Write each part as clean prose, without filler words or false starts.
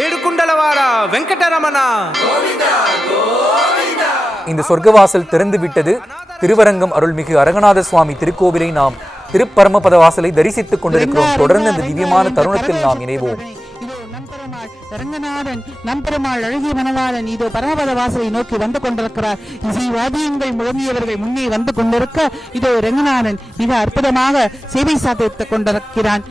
ஏடுகுண்டலவாட வெங்கடரமண. இந்த சொர்க்கவாசல் திறந்து விட்டது. திருவரங்கம் அருள்மிகு அரங்கநாத சுவாமி திருக்கோவிலை நாம் திருப்பரமபத வாசலை தரிசித்துக் கொண்டிருக்கிறோம். தொடர்ந்து இந்த திவ்யமான தருணத்தில் நாம் இணைவோம். ரங்கநாதன் நம்பெருமாள் அழகிய மணவாளன் இதோ பரமபத வாசலை நோக்கி வந்து கொண்டிருக்கிறார். இசை வாத்தியங்கள் முழங்கியவர்கள் முன்னே வந்து கொண்டிருக்க இதோ ரங்கநாதன் மிக அற்புதமாக சேவை சாதித்துக் கொண்டிருக்கிறான்.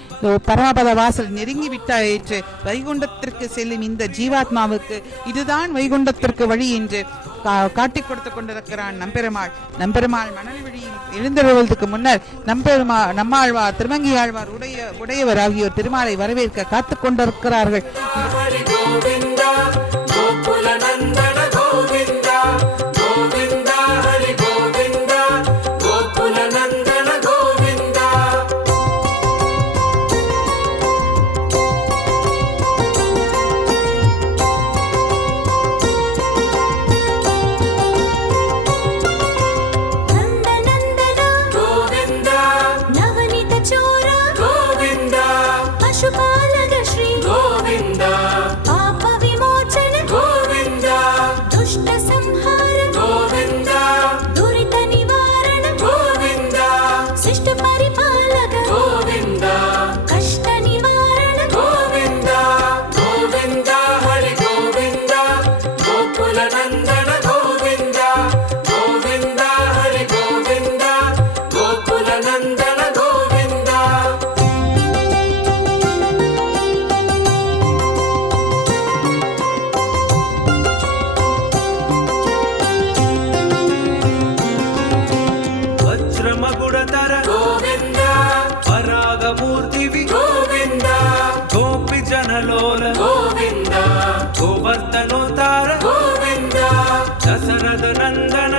பரமபத வாசல் நெருங்கி விட்டாயிற்று. வைகுண்டத்திற்கு செல்லும் இந்த ஜீவாத்மாவுக்கு இதுதான் வைகுண்டத்திற்கு வழி என்று காட்டிக் கொடுத்து கொண்டிருக்கிறான் நம்பெருமாள். நம்பெருமாள் மணல் வழியில் எழுந்தருள்வதற்கு முன்னர் நம்மாழ்வார் திருமங்கி ஆழ்வார் உடையவர் ஆகியோர் திருமாலை வரவேற்க காத்துக் கொண்டிருக்கிறார்கள். गोवर्धनोतार गोविंदा दशरथ नंदन